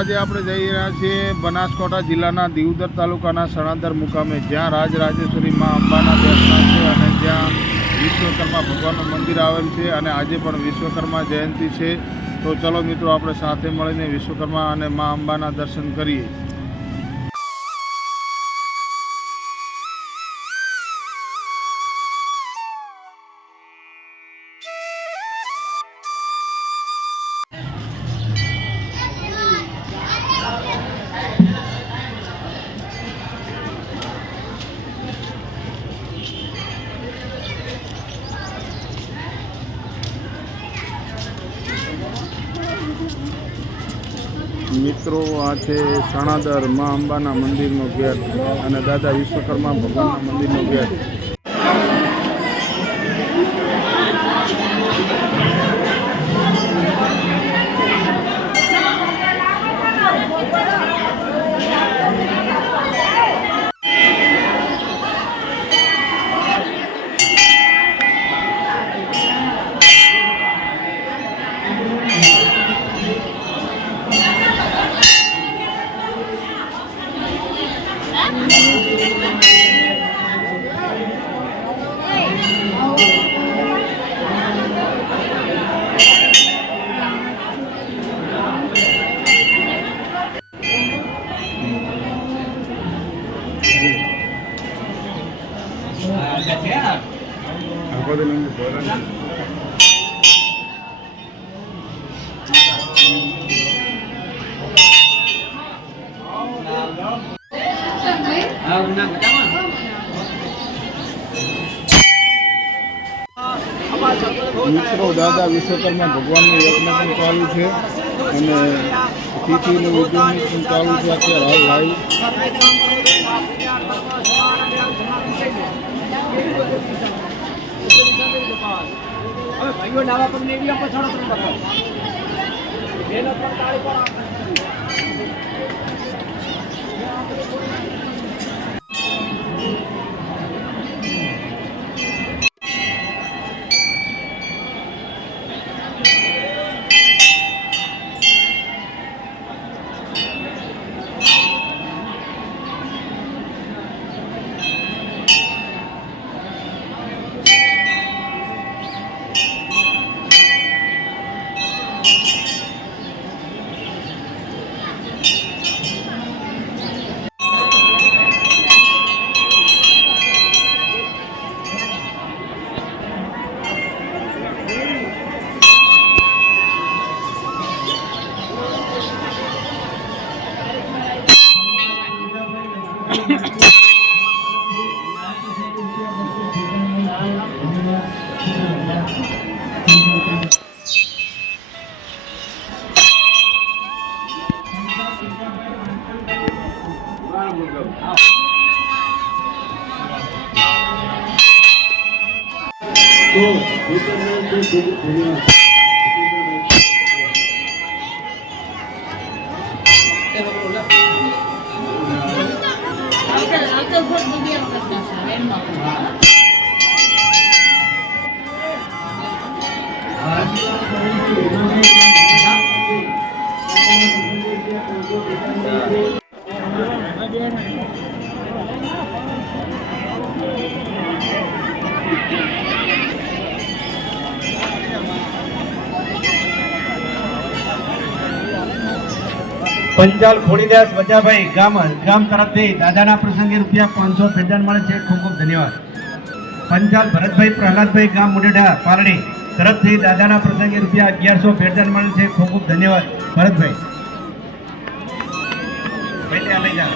આજે આપણે જઈ રહ્યા છીએ બનાસકાંઠા જિલ્લાના દિયોદર તાલુકાના સણાદર મુકામે, જ્યાં રાજરાજેશ્વરી મા અંબાના દર્શન છે અને જ્યાં વિશ્વકર્મા ભગવાનનું મંદિર આવેલ છે અને આજે પણ વિશ્વકર્મા જયંતિ છે। તો ચલો મિત્રો, આપણે સાથે મળીને વિશ્વકર્મા અને મા અંબાના દર્શન કરીએ। મિત્રો, આ છે સણાદર મા અંબાના મંદિરનો ગેટ અને દાદા વિશ્વકર્મા ભગવાનના મંદિરનો ગેટ। મિત્રો, દાદા વિશ્વકર્મા ભગવાનનું યજ્ઞ પણ ચાલુ છે અને તિથિની ઉજવણી પણ ચાલુ છે અત્યારે હાલ પંચાલ ખોડીદાસ વજાભાઈ ગામ તરફથી દાદાના પ્રસંગે ₹500 ભેટદાન મળે છે। ખૂબ ખૂબ ધન્યવાદ। પંચાલ ભરતભાઈ પ્રહલાદભાઈ ગામ મુડેડા પારડી તરફથી દાદાના પ્રસંગે ₹1100 ભેટદાન મળે છે। ખૂબ ખૂબ ધન્યવાદ ભરતભાઈ। લઈ જાઓ।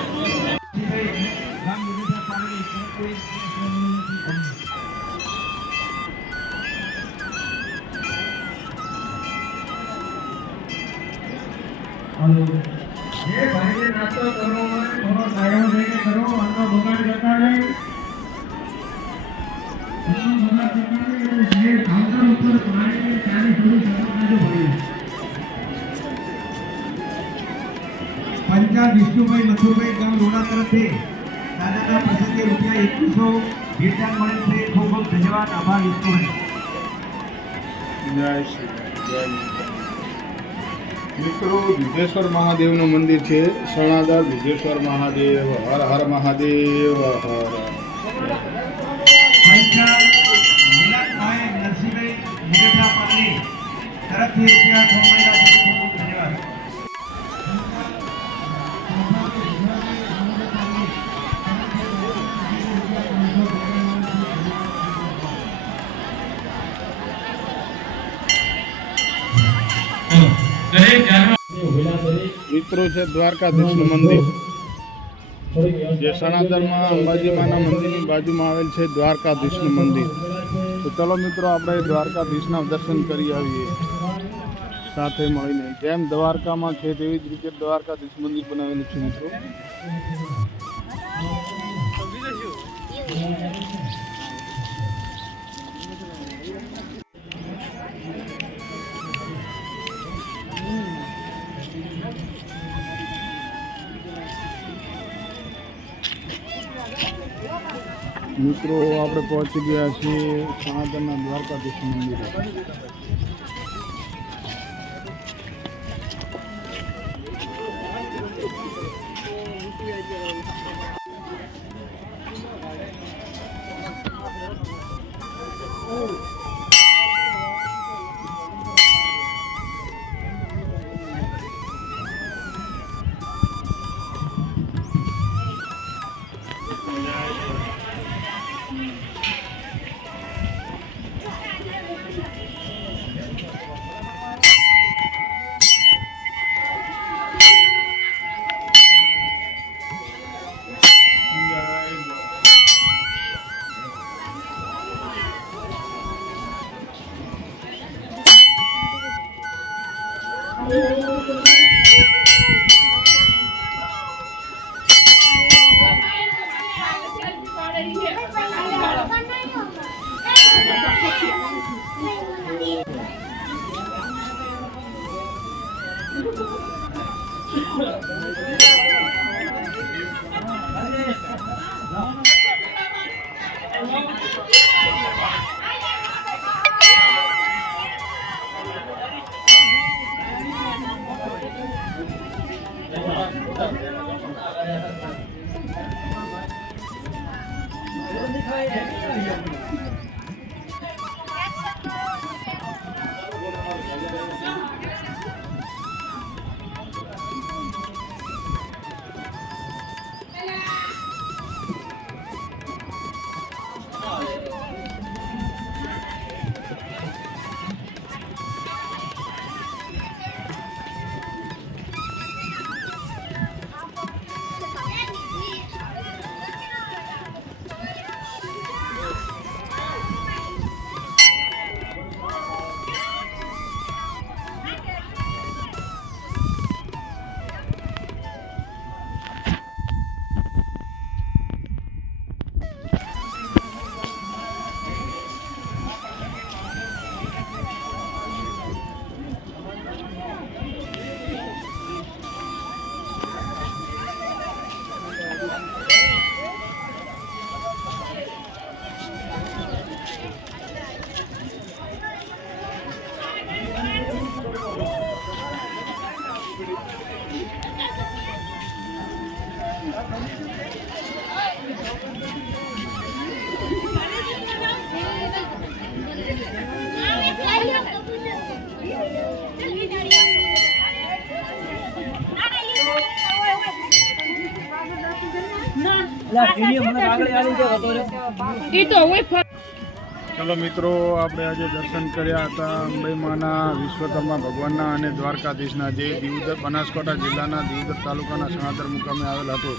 ये भाई ने नाश्ता करो, थोड़ा साइड में करो, अन्ना बगाड़ जाता है, अन्ना बगाड़ जाता है। ये काउंटर ऊपर पानी में चाली शुरू करना जो पड़ी पंचायत विष्णुभाई मथुरभाई गांव रोड़ा तरफ से दादा प्रसंगे ₹2100 ભેટદાન મળે છે। ખૂબ ખૂબ ધન્યવાદ, આભાર વિષ્ણુભાઈ। જય શ્રી જય મિત્રો દુધેશ્વર મહાદેવનું મંદિર છે. સણાદર દુધેશ્વર મહાદેવ. હર હર મહાદેવ. હર પંચાલ મિલનભાઈ નરસિંહભાઈ મુંડેઠા પાલડી તરફથી રૂપિયા 6 મળેલા છે. ખૂબ ખૂબ ધન્યવાદ. મિત્રો છે દ્વારકાધીશનું મંદિર, જે સણાદરમાં અંબાજી માના મંદિરની બાજુમાં આવેલ છે દ્વારકાધીશનું મંદિર. તો ચલો મિત્રો આપણે દ્વારકાધીશના દર્શન કરી આવીએ સાથે મળીને. જેમ દ્વારકામાં છે તેવી જ રીતે દ્વારકાધીશ મંદિર બનાવેલું છે મિત્રો. મિત્રો આપણે પહોંચી ગયા છીએ સનાતનના દ્વારકાધીશ મંદિરે. ચલો મિત્રો, આપણે આજે દર્શન કર્યા હતા અંબે માના, વિશ્વકર્મા ભગવાનના અને દ્વારકાધીશના, જે દીવદર બનાસકાંઠા જિલ્લાના દીવદર તાલુકાના સણાદર મુકામે આવેલ હતો.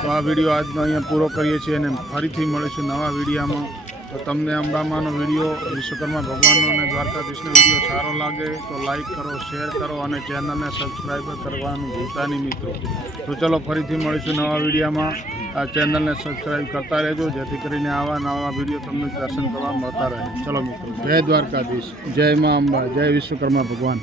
તો આ વિડીયો આજનો અહીંયા પૂરો કરીએ છીએ અને ફરીથી મળીશું નવા વિડીયામાં. તો તમને અંબામાનો વિડીયો, વિશ્વકર્મા ભગવાનનો અને દ્વારકાધીશનો વિડીયો સારો લાગે તો લાઈક કરો, શેર કરો અને ચેનલને સબસ્ક્રાઈબ કરવાનું ભૂલતા નહીં મિત્રો. તો ચલો ફરીથી મળીશું નવા વિડીયામાં. આ ચેનલને સબસ્ક્રાઈબ કરતા રહેજો, જેથી કરીને આવા નવા વિડીયો તમને દર્શન કરવા મળતા રહે. ચલો મિત્રો, જય દ્વારકાધીશ, જય મા અંબા, જય વિશ્વકર્મા ભગવાન.